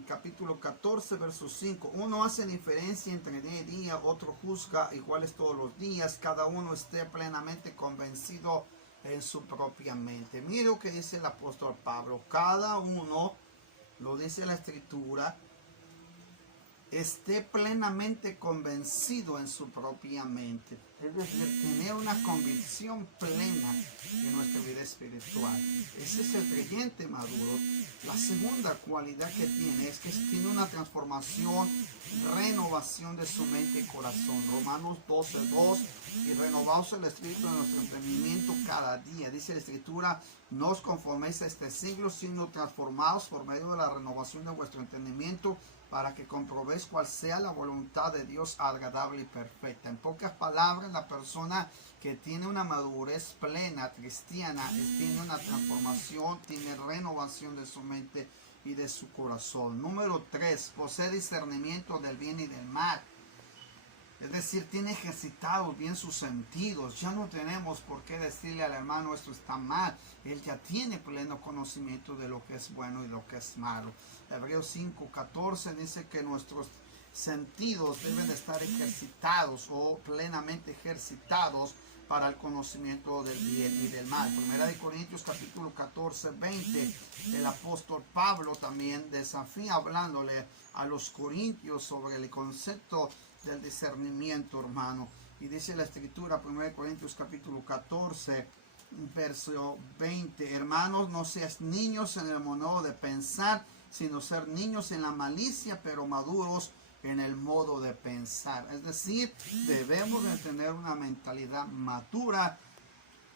capítulo 14, verso 5, uno hace diferencia entre día y día, otro juzga iguales todos los días, cada uno esté plenamente convencido en su propia mente. Mire lo que dice el apóstol Pablo, cada uno, lo dice la escritura, esté plenamente convencido en su propia mente. Es decir, tener una convicción plena en nuestra vida espiritual. Ese es el creyente maduro. La segunda cualidad que tiene es que tiene una transformación, renovación de su mente y corazón. Romanos 12:2, y renovaos el espíritu de nuestro entendimiento cada día. Dice la escritura, no os conforméis a este siglo, sino transformaos por medio de la renovación de vuestro entendimiento, para que comprobéis cuál sea la voluntad de Dios agradable y perfecta. En pocas palabras, la persona que tiene una madurez plena cristiana tiene una transformación, tiene renovación de su mente y de su corazón. Número 3, posee discernimiento del bien y del mal. Es decir, tiene ejercitados bien sus sentidos. Ya no tenemos por qué decirle al hermano esto está mal. Él ya tiene pleno conocimiento de lo que es bueno y lo que es malo. Hebreos 5:14 dice que nuestros sentidos deben de estar ejercitados o plenamente ejercitados para el conocimiento del bien y del mal. Primera de Corintios capítulo 14:20, el apóstol Pablo también desafía hablándole a los corintios sobre el concepto del discernimiento, hermano. Y dice la escritura, 1 Corintios capítulo 14, verso 20, hermanos, no seas niños en el modo de pensar, sino ser niños en la malicia, pero maduros en el modo de pensar. Es decir, debemos de tener una mentalidad madura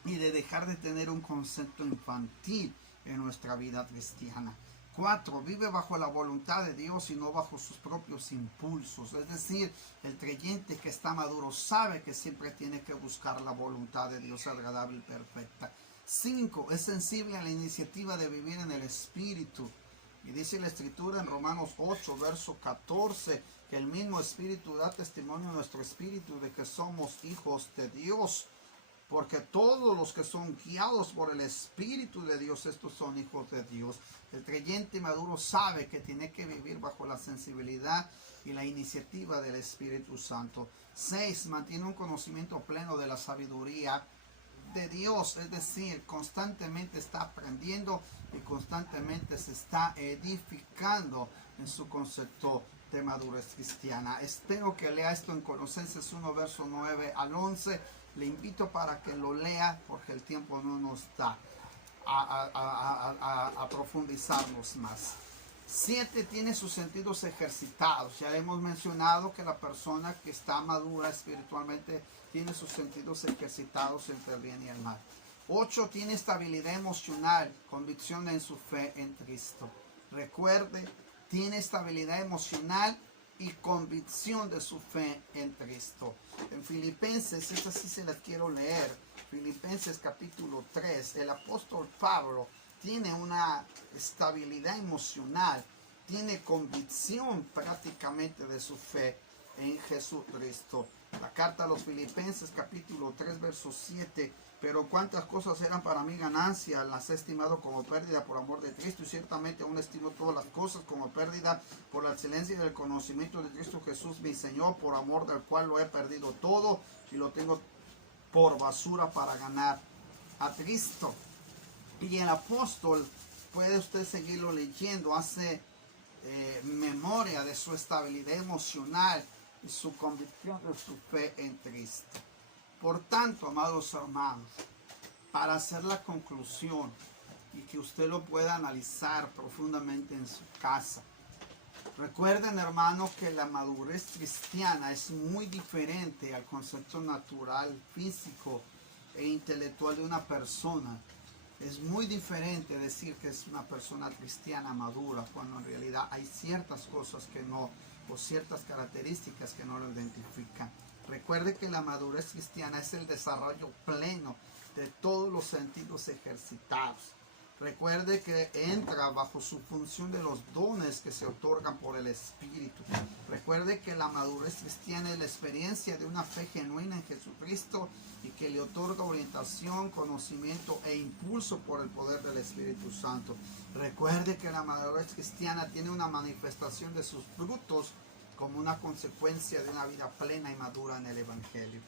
y de dejar de tener un concepto infantil en nuestra vida cristiana. 4. Vive bajo la voluntad de Dios y no bajo sus propios impulsos. Es decir, el creyente que está maduro sabe que siempre tiene que buscar la voluntad de Dios agradable y perfecta. 5. Es sensible a la iniciativa de vivir en el Espíritu. Y dice la Escritura en Romanos 8, verso 14, que el mismo Espíritu da testimonio a nuestro espíritu de que somos hijos de Dios. Porque todos los que son guiados por el Espíritu de Dios, estos son hijos de Dios. El creyente maduro sabe que tiene que vivir bajo la sensibilidad y la iniciativa del Espíritu Santo. 6. Mantiene un conocimiento pleno de la sabiduría de Dios, es decir, constantemente está aprendiendo y constantemente se está edificando en su concepto de madurez cristiana. Espero que lea esto en Colosenses 1, verso 9 al 11. Le invito para que lo lea porque el tiempo no nos da a profundizarnos más. 7. Tiene sus sentidos ejercitados. Ya hemos mencionado que la persona que está madura espiritualmente tiene sus sentidos ejercitados entre el bien y el mal. 8. Tiene estabilidad emocional, convicción en su fe en Cristo. Recuerde, tiene estabilidad emocional y convicción de su fe en Cristo. En Filipenses, esta sí se las quiero leer, Filipenses capítulo 3, el apóstol Pablo tiene una estabilidad emocional, tiene convicción prácticamente de su fe en Jesucristo. La carta a los Filipenses capítulo 3, verso 7, Pero cuántas cosas eran para mí ganancia, las he estimado como pérdida por amor de Cristo, y ciertamente aún estimo todas las cosas como pérdida por la excelencia del conocimiento de Cristo Jesús mi Señor, por amor del cual lo he perdido todo y lo tengo por basura para ganar a Cristo. Y el apóstol, puede usted seguirlo leyendo, hace memoria de su estabilidad emocional y su convicción de su fe en Cristo. Por tanto, amados hermanos, para hacer la conclusión y que usted lo pueda analizar profundamente en su casa, recuerden, hermanos, que la madurez cristiana es muy diferente al concepto natural, físico e intelectual de una persona. Es muy diferente decir que es una persona cristiana madura, cuando en realidad hay ciertas cosas que no, o ciertas características que no lo identifican. Recuerde que la madurez cristiana es el desarrollo pleno de todos los sentidos ejercitados. Recuerde que entra bajo su función de los dones que se otorgan por el Espíritu. Recuerde que la madurez cristiana es la experiencia de una fe genuina en Jesucristo y que le otorga orientación, conocimiento e impulso por el poder del Espíritu Santo. Recuerde que la madurez cristiana tiene una manifestación de sus frutos como una consecuencia de una vida plena y madura en el Evangelio.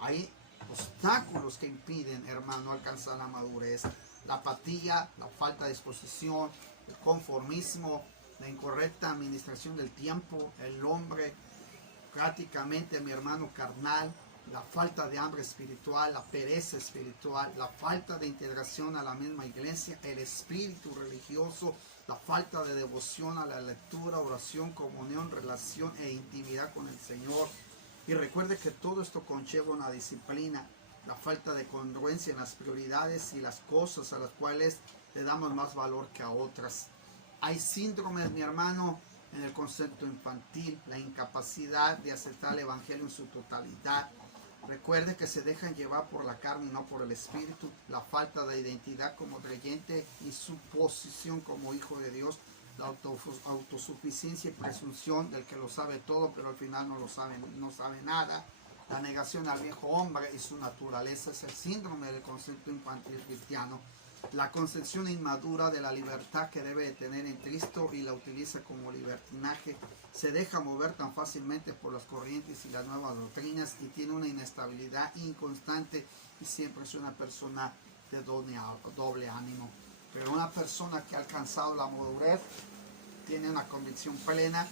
Hay obstáculos que impiden, hermano, alcanzar la madurez. La apatía, la falta de disposición, el conformismo, la incorrecta administración del tiempo, el hombre prácticamente, mi hermano, carnal, la falta de hambre espiritual, la pereza espiritual, la falta de integración a la misma iglesia, el espíritu religioso, la falta de devoción a la lectura, oración, comunión, relación e intimidad con el Señor. Y recuerde que todo esto conlleva una disciplina, la falta de congruencia en las prioridades y las cosas a las cuales le damos más valor que a otras. Hay síndromes, mi hermano, en el concepto infantil, la incapacidad de aceptar el Evangelio en su totalidad. Recuerde que se dejan llevar por la carne y no por el Espíritu, la falta de identidad como creyente y su posición como hijo de Dios, la autosuficiencia y presunción del que lo sabe todo, pero al final no sabe nada. La negación al viejo hombre y su naturaleza es el síndrome del concepto infantil cristiano. La concepción inmadura de la libertad que debe de tener en Cristo y la utiliza como libertinaje. Se deja mover tan fácilmente por las corrientes y las nuevas doctrinas y tiene una inestabilidad inconstante y siempre es una persona de doble ánimo. Pero una persona que ha alcanzado la madurez tiene una convicción plena,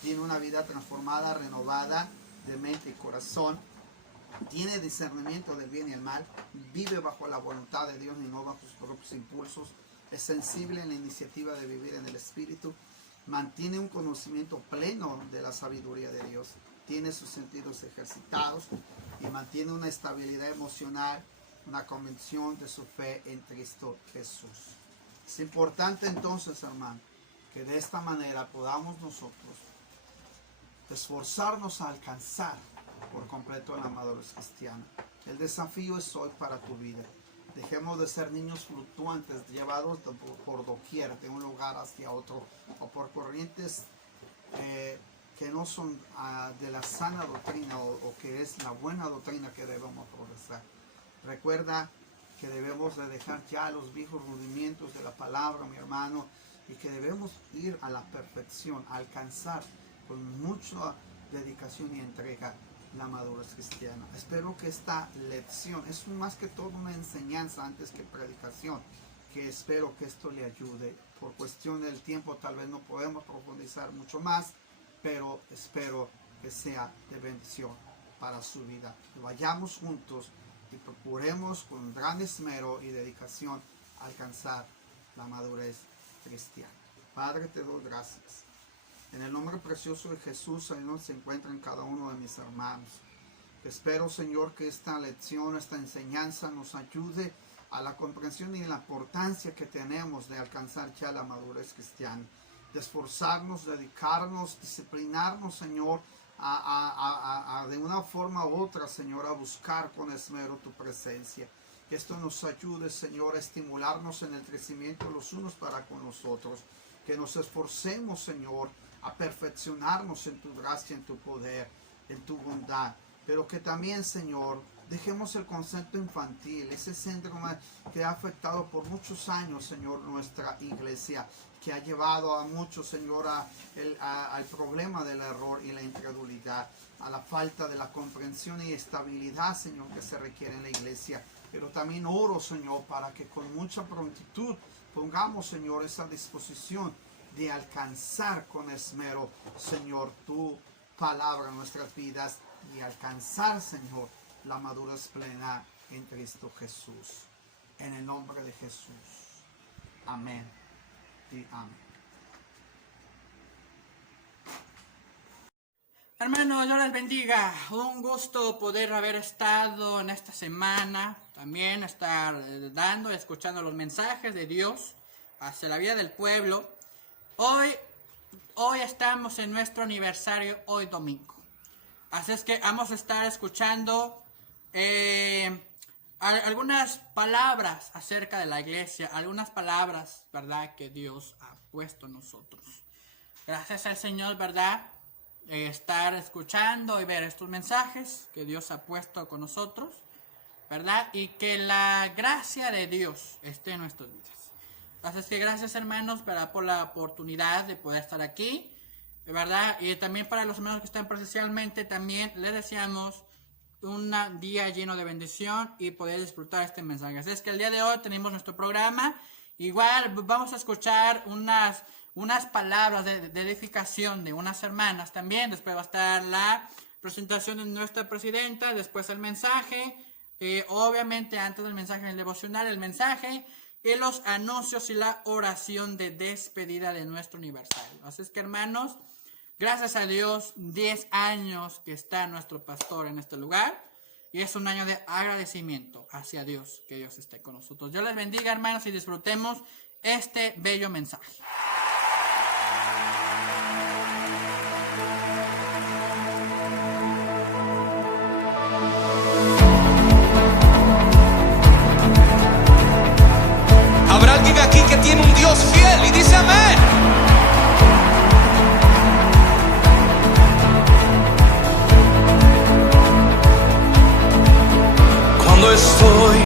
tiene una vida transformada, renovada de mente y corazón, tiene discernimiento del bien y el mal, vive bajo la voluntad de Dios y no bajo sus propios impulsos, es sensible en la iniciativa de vivir en el Espíritu, mantiene un conocimiento pleno de la sabiduría de Dios, tiene sus sentidos ejercitados y mantiene una estabilidad emocional, una convicción de su fe en Cristo Jesús. Es importante entonces, hermano, que de esta manera podamos nosotros esforzarnos a alcanzar por completo la madurez cristiana. El desafío es hoy para tu vida. Dejemos de ser niños fluctuantes, llevados por doquier, de un lugar hacia otro, o por corrientes que no son de la sana doctrina o que es la buena doctrina que debemos progresar. Recuerda que debemos de dejar ya los viejos rudimientos de la palabra, mi hermano, y que debemos ir a la perfección, a alcanzar con mucha dedicación y entrega la madurez cristiana. Espero que esta lección es más que todo una enseñanza antes que predicación, que espero que esto le ayude. Por cuestión del tiempo tal vez no podemos profundizar mucho más, pero espero que sea de bendición para su vida. Vayamos juntos y procuremos con gran esmero y dedicación alcanzar la madurez cristiana. Padre, te doy gracias. En el nombre precioso de Jesús, Señor, se encuentra en cada uno de mis hermanos. Espero, Señor, que esta lección, esta enseñanza nos ayude a la comprensión y la importancia que tenemos de alcanzar ya la madurez cristiana. De esforzarnos, dedicarnos, disciplinarnos, Señor, de una forma u otra, Señor, a buscar con esmero tu presencia. Que esto nos ayude, Señor, a estimularnos en el crecimiento los unos para con los otros. Que nos esforcemos, Señor, a perfeccionarnos en tu gracia, en tu poder, en tu bondad. Pero que también, Señor, Dejemos el concepto infantil, ese síndrome que ha afectado por muchos años, Señor, nuestra iglesia, que ha llevado a muchos, Señor, al problema del error y la incredulidad, a la falta de la comprensión y estabilidad, Señor, que se requiere en la iglesia. Pero también oro, Señor, para que con mucha prontitud pongamos, Señor, esa disposición de alcanzar con esmero, Señor, tu palabra en nuestras vidas y alcanzar, Señor, la madurez plena en Cristo Jesús. En el nombre de Jesús. Amén y amén. Hermanos, Dios les bendiga. Un gusto poder haber estado en esta semana. También estar dando y escuchando los mensajes de Dios hacia la vida del pueblo. Hoy estamos en nuestro aniversario, hoy domingo. Así es que vamos a estar escuchando algunas palabras acerca de la iglesia, algunas palabras, ¿verdad?, que Dios ha puesto en nosotros. Gracias al Señor, ¿verdad?, estar escuchando y ver estos mensajes que Dios ha puesto con nosotros, ¿verdad? Y que la gracia de Dios esté en nuestras vidas. Así es que gracias, hermanos, ¿verdad?, por la oportunidad de poder estar aquí, ¿verdad? Y también para los hermanos que están presencialmente, también les deseamos un día lleno de bendición y poder disfrutar este mensaje. Así es que el día de hoy tenemos nuestro programa. Igual vamos a escuchar unas palabras de edificación de unas hermanas también. Después va a estar la presentación de nuestra presidenta, después el mensaje, obviamente antes del mensaje en el devocional, el mensaje y los anuncios y la oración de despedida de nuestro aniversario. Así es que, hermanos, gracias a Dios, 10 años que está nuestro pastor en este lugar. Y es un año de agradecimiento hacia Dios, que Dios esté con nosotros. Dios les bendiga, hermanos, y disfrutemos este bello mensaje.